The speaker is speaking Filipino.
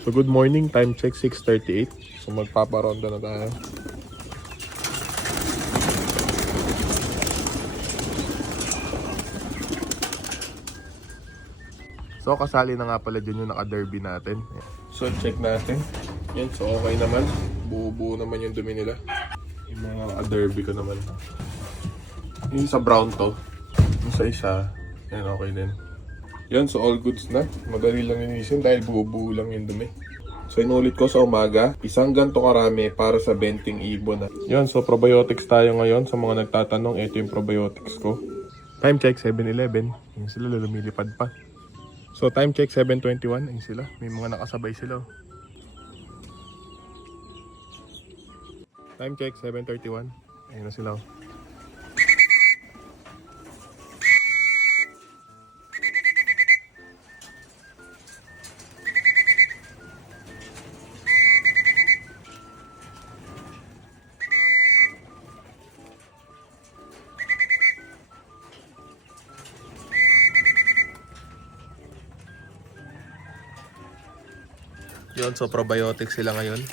So good morning, time check 6:38. So magpaparonda na tayo. So kasali na nga pala dyan yung naka-derby natin. So check natin. Yan, so okay naman. Buo-buo naman yung dumi nila. Yung mga naka-derby ko naman. Yung sa brown to. Yung sa isa, yan okay din. Yan, so all goods na. Madali lang linisin dahil buo-buo lang yung dumi. So inulit ko sa umaga, isang ganto karami para sa 20 ibon na. Yan, so probiotics tayo ngayon. Sa mga nagtatanong, ito yung probiotics ko. Time check 7:11. Yan sila, lumilipad pa. So time check 7:21. Ayun sila, may mga nakasabay sila. Time check 7:31. Ayun na sila. Yun, so probiotics sila ngayon.